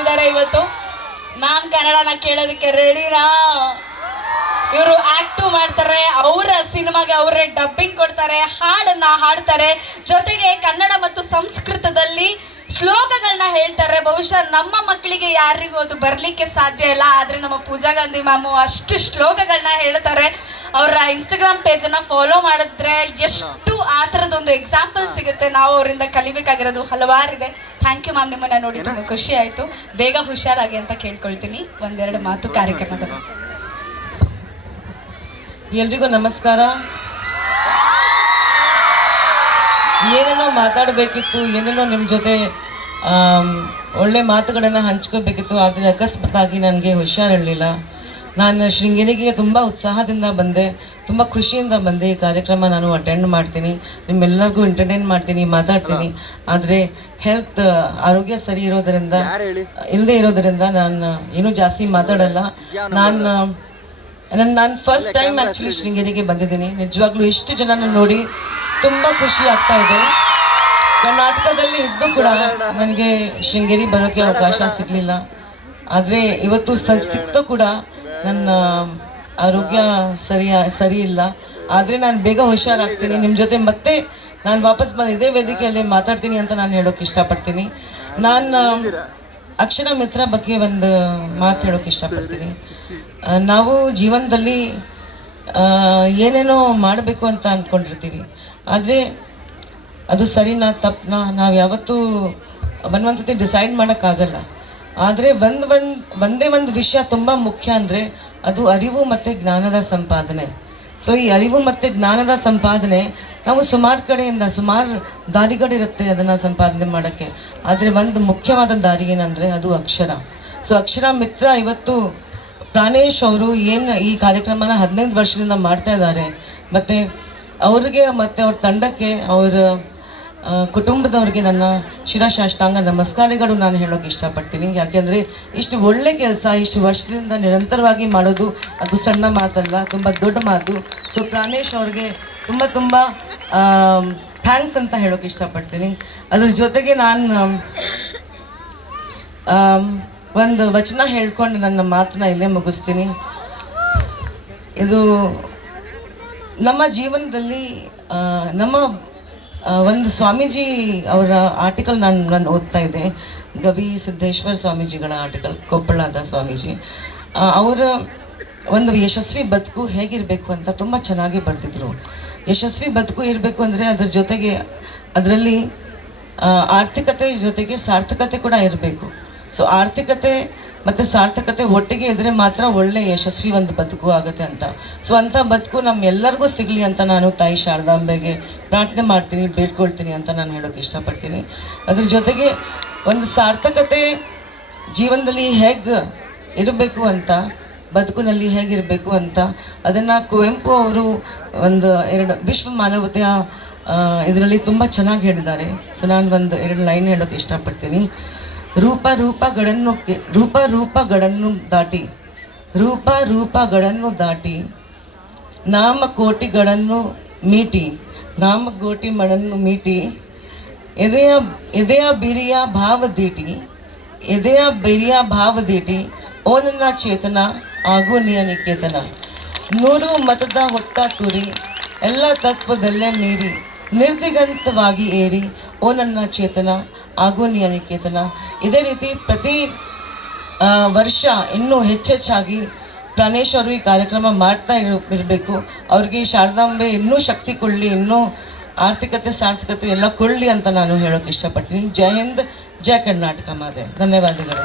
ಇದ್ದಾರೆ ಇವತ್ತು. ಮ್ಯಾಮ್ ಕನ್ನಡನ ಕೇಳೋದಕ್ಕೆ ರೆಡಿನಾ ಇವರು ಆಕ್ಟು ಮಾಡ್ತಾರೆ, ಅವರ ಸಿನಿಮಾಗೆ ಅವರೇ ಡಬ್ಬಿಂಗ್ ಕೊಡ್ತಾರೆ, ಹಾಡನ್ನ ಹಾಡ್ತಾರೆ. ಜೊತೆಗೆ ಕನ್ನಡ ಮತ್ತು ಸಂಸ್ಕೃತದಲ್ಲಿ ಶ್ಲೋಕಗಳನ್ನ ಹೇಳ್ತಾರೆ. ಬಹುಶಃ ನಮ್ಮ ಮಕ್ಕಳಿಗೆ ಯಾರಿಗೂ ಅದು ಬರಲಿಕ್ಕೆ ಸಾಧ್ಯ ಇಲ್ಲ. ಆದರೆ ನಮ್ಮ ಪೂಜಾ ಗಾಂಧಿ ಮ್ಯಾಮು ಅಷ್ಟು ಶ್ಲೋಕಗಳನ್ನ ಹೇಳ್ತಾರೆ. ಅವರ ಇನ್ಸ್ಟಾಗ್ರಾಮ್ ಪೇಜನ್ನು ಫಾಲೋ ಮಾಡಿದ್ರೆ ಎಷ್ಟು ಆ ಥರದೊಂದು ಎಕ್ಸಾಂಪಲ್ ಸಿಗುತ್ತೆ. ನಾವು ಅವರಿಂದ ಕಲಿಬೇಕಾಗಿರೋದು ಹಲವಾರಿದೆ. ಥ್ಯಾಂಕ್ ಯು ಮ್ಯಾಮ್ ನಿಮ್ಮನ್ನ ನೋಡಿ ತುಂಬ ಖುಷಿ ಆಯಿತು. ಬೇಗ ಹುಷಾರಾಗಿ ಅಂತ ಕೇಳ್ಕೊಳ್ತೀನಿ. ಒಂದೆರಡು ಮಾತು ಕಾರ್ಯಕ್ರಮದ ಎಲ್ರಿಗೂ ನಮಸ್ಕಾರ. ಏನೇನೋ ಮಾತಾಡಬೇಕಿತ್ತು ಏನೇನೋ ನಿಮ್ಮ ಜೊತೆ ಒಳ್ಳೆ ಮಾತುಗಳನ್ನು ಹಂಚ್ಕೋಬೇಕಿತ್ತು ಆದರೆ ಅಕಸ್ಮಾತ್ತಾಗಿ ನನಗೆ ಹುಷಾರಿರಲಿಲ್ಲ. ನಾನು ಶೃಂಗೇರಿಗೆ ತುಂಬ ಉತ್ಸಾಹದಿಂದ ಬಂದೆ ತುಂಬ ಖುಷಿಯಿಂದ ಬಂದೆ. ಈ ಕಾರ್ಯಕ್ರಮ ನಾನು ಅಟೆಂಡ್ ಮಾಡ್ತೀನಿ ನಿಮ್ಮೆಲ್ಲರಿಗೂ ಎಂಟರ್ಟೈನ್ ಮಾಡ್ತೀನಿ ಮಾತಾಡ್ತೀನಿ. ಆದರೆ ಹೆಲ್ತ್ ಆರೋಗ್ಯ ಸರಿ ಇರೋದರಿಂದ ಇಲ್ಲದೆ ಇರೋದರಿಂದ ನಾನು ಏನೂ ಜಾಸ್ತಿ ಮಾತಾಡಲ್ಲ. ನಾನು ನನ್ನ ನಾನು ಫಸ್ಟ್ ಟೈಮ್ ಆ್ಯಕ್ಚುಲಿ ಶೃಂಗೇರಿಗೆ ಬಂದಿದ್ದೀನಿ. ನಿಜವಾಗ್ಲೂ ಇಷ್ಟು ಜನನ ನೋಡಿ ತುಂಬ ಖುಷಿ ಆಗ್ತಾ ಇದೆ. ಕರ್ನಾಟಕದಲ್ಲಿ ಇದ್ದು ಕೂಡ ನನಗೆ ಶೃಂಗೇರಿ ಬರೋಕ್ಕೆ ಅವಕಾಶ ಸಿಗಲಿಲ್ಲ. ಆದರೆ ಇವತ್ತು ಸಿಕ್ತು ಕೂಡ ನನ್ನ ಆರೋಗ್ಯ ಸರಿ ಸರಿ ಇಲ್ಲ. ಆದರೆ ನಾನು ಬೇಗ ಹುಷಾರಾಗ್ತೀನಿ. ನಿಮ್ಮ ಜೊತೆ ಮತ್ತೆ ನಾನು ವಾಪಸ್ ಬಂದು ಇದೇ ವೇದಿಕೆಯಲ್ಲಿ ಮಾತಾಡ್ತೀನಿ ಅಂತ ನಾನು ಹೇಳೋಕೆ ಇಷ್ಟಪಡ್ತೀನಿ. ನಾನು ಅಕ್ಷರ ಮಿತ್ರ ಬಗ್ಗೆ ಒಂದು ಮಾತು ಹೇಳೋಕೆ ಇಷ್ಟಪಡ್ತೀನಿ. ನಾವು ಜೀವನದಲ್ಲಿ ಏನೇನೋ ಮಾಡಬೇಕು ಅಂತ ಅಂದ್ಕೊಂಡಿರ್ತೀವಿ ಆದರೆ ಅದು ಸರಿನಾ ತಪ್ಪನಾ ನಾವು ಯಾವತ್ತೂ ಒಂದೊಂದ್ಸತಿ ಡಿಸೈಡ್ ಮಾಡೋಕ್ಕಾಗಲ್ಲ. ಆದರೆ ಒಂದು ಒಂದು, ಒಂದೇ ಒಂದು ವಿಷಯ ತುಂಬ ಮುಖ್ಯ ಅಂದರೆ ಅದು ಅರಿವು ಮತ್ತು ಜ್ಞಾನದ ಸಂಪಾದನೆ. ಸೊ ಈ ಅರಿವು ಮತ್ತು ಜ್ಞಾನದ ಸಂಪಾದನೆ ನಾವು ಸುಮಾರು ಕಡೆಯಿಂದ, ಸುಮಾರು ದಾರಿಗಳಿರುತ್ತೆ ಅದನ್ನು ಸಂಪಾದನೆ ಮಾಡೋಕ್ಕೆ. ಆದರೆ ಒಂದು ಮುಖ್ಯವಾದ ದಾರಿ ಏನಂದರೆ ಅದು ಅಕ್ಷರ. ಸೊ ಅಕ್ಷರ ಮಿತ್ರ ಇವತ್ತು ಪ್ರಾಣೇಶ್ ಅವರು ಏನು ಈ ಕಾರ್ಯಕ್ರಮನ ಹದಿನೈದು ವರ್ಷದಿಂದ ಮಾಡ್ತಾ ಇದ್ದಾರೆ. ಮತ್ತು ಅವ್ರಿಗೆ ಮತ್ತು ಅವ್ರ ತಂಡಕ್ಕೆ ಅವರ ಕುಟುಂಬದವ್ರಿಗೆ ನನ್ನ ಶಿರಶಾಷ್ಟಾಂಗ ನಮಸ್ಕಾರಗಳು ನಾನು ಹೇಳೋಕೆ ಇಷ್ಟಪಡ್ತೀನಿ. ಯಾಕೆಂದರೆ ಇಷ್ಟು ಒಳ್ಳೆ ಕೆಲಸ, ಇಷ್ಟು ವರ್ಷದಿಂದ ನಿರಂತರವಾಗಿ ಮಾಡೋದು ಅದು ಸಣ್ಣ ಮಾತಲ್ಲ, ತುಂಬ ದೊಡ್ಡ ಮಾತು. ಸೊ ಪ್ರಾಣೇಶ್ ಅವ್ರಿಗೆ ತುಂಬ ತುಂಬ ಥ್ಯಾಂಕ್ಸ್ ಅಂತ ಹೇಳೋಕೆ ಇಷ್ಟಪಡ್ತೀನಿ. ಅದ್ರ ಜೊತೆಗೆ ನಾನು ಒಂದು ವಚನ ಹೇಳ್ಕೊಂಡು ನನ್ನ ಮಾತನ್ನ ಇಲ್ಲೇ ಮುಗಿಸ್ತೀನಿ. ಇದು ನಮ್ಮ ಜೀವನದಲ್ಲಿ ನಮ್ಮ ಒಂದು ಸ್ವಾಮೀಜಿ ಅವರ ಆರ್ಟಿಕಲ್ ನಾನು ನಾನು ಓದ್ತಾ ಇದ್ದೆ. ಗವಿ ಸಿದ್ದೇಶ್ವರ ಸ್ವಾಮೀಜಿಗಳ ಆರ್ಟಿಕಲ್, ಕೊಪ್ಪಳದ ಸ್ವಾಮೀಜಿ. ಅವರ ಒಂದು ಯಶಸ್ವಿ ಬದುಕು ಹೇಗಿರಬೇಕು ಅಂತ ತುಂಬ ಚೆನ್ನಾಗಿ ಬರ್ತಿದ್ರು ಯಶಸ್ವಿ ಬದುಕು ಇರಬೇಕು ಅಂದರೆ ಅದರ ಜೊತೆಗೆ ಅದರಲ್ಲಿ ಆರ್ಥಿಕತೆ ಜೊತೆಗೆ ಸಾರ್ಥಕತೆ ಕೂಡ ಇರಬೇಕು. ಸೊ ಆರ್ಥಿಕತೆ ಮತ್ತು ಸಾರ್ಥಕತೆ ಒಟ್ಟಿಗೆ ಇದ್ದರೆ ಮಾತ್ರ ಒಳ್ಳೆ ಯಶಸ್ವಿ ಒಂದು ಬದುಕು ಆಗುತ್ತೆ ಅಂತ. ಸೊ ಅಂಥ ಬದುಕು ನಮ್ಮೆಲ್ಲರಿಗೂ ಸಿಗಲಿ ಅಂತ ನಾನು ತಾಯಿ ಶಾರದಾಂಬೆಗೆ ಪ್ರಾರ್ಥನೆ ಮಾಡ್ತೀನಿ, ಬೇಡ್ಕೊಳ್ತೀನಿ ಅಂತ ನಾನು ಹೇಳೋಕೆ ಇಷ್ಟಪಡ್ತೀನಿ. ಅದ್ರ ಜೊತೆಗೆ ಒಂದು ಸಾರ್ಥಕತೆ ಜೀವನದಲ್ಲಿ ಹೇಗೆ ಇರಬೇಕು ಅಂತ, ಬದುಕಿನಲ್ಲಿ ಹೇಗಿರಬೇಕು ಅಂತ, ಅದನ್ನು ಕುವೆಂಪು ಅವರು ಒಂದು ಎರಡು ವಿಶ್ವ ಮಾನವತೆಯ ಇದರಲ್ಲಿ ತುಂಬ ಚೆನ್ನಾಗಿ ಹೇಳಿದ್ದಾರೆ. ಸೊ ನಾನು ಒಂದು ಎರಡು ಲೈನ್ ಹೇಳೋಕೆ ಇಷ್ಟಪಡ್ತೀನಿ. ರೂಪ ರೂಪಗಳನ್ನು ರೂಪ ರೂಪಗಳನ್ನು ದಾಟಿ, ರೂಪ ರೂಪಗಳನ್ನು ದಾಟಿ ನಾಮ ಕೋಟಿಗಳನ್ನು ಮೀಟಿ ನಾಮ ಕೋಟಿ ಮಣನ್ನು ಮೀಟಿ, ಎದೆಯ ಎದೆಯ ಬಿರಿಯ ಭಾವದೀಟಿ ಎದೆಯ ಬಿರಿಯ ಭಾವದೀಟಿ ನನ್ನ ಚೇತನ, ಆಗೋ ನಿಯ ನಿಕೇತನ. ನೂರು ಮತದ ಹೊಟ್ಟ ತುರಿ ಎಲ್ಲ ತತ್ವದಲ್ಲೇ ಮೀರಿ, ನಿರ್ದಿಗಂತವಾಗಿ ಏರಿ ಓ ನನ್ನ ಚೇತನ ಆಗೋ ನೀ ಅನಿಕೇತನ ಇದೇ ರೀತಿ ಪ್ರತಿ ವರ್ಷ ಇನ್ನೂ ಹೆಚ್ಚೆಚ್ಚಾಗಿ ಪ್ರಾಣೇಶ್ ಅವರು ಈ ಕಾರ್ಯಕ್ರಮ ಮಾಡ್ತಾ ಇರ, ಇರಬೇಕು. ಅವ್ರಿಗೆ ಶಾರದಾಂಬೆ ಇನ್ನೂ ಶಕ್ತಿ ಕೊಡಲಿ, ಇನ್ನೂ ಆರ್ಥಿಕತೆ ಸಾರ್ಥಕತೆ ಎಲ್ಲ ಕೊಡಲಿ ಅಂತ ನಾನು ಹೇಳೋಕೆ ಇಷ್ಟಪಡ್ತೀನಿ. ಜೈ ಹಿಂದ್, ಜೈ ಕರ್ನಾಟಕ ಮಾತೆ. ಧನ್ಯವಾದಗಳು.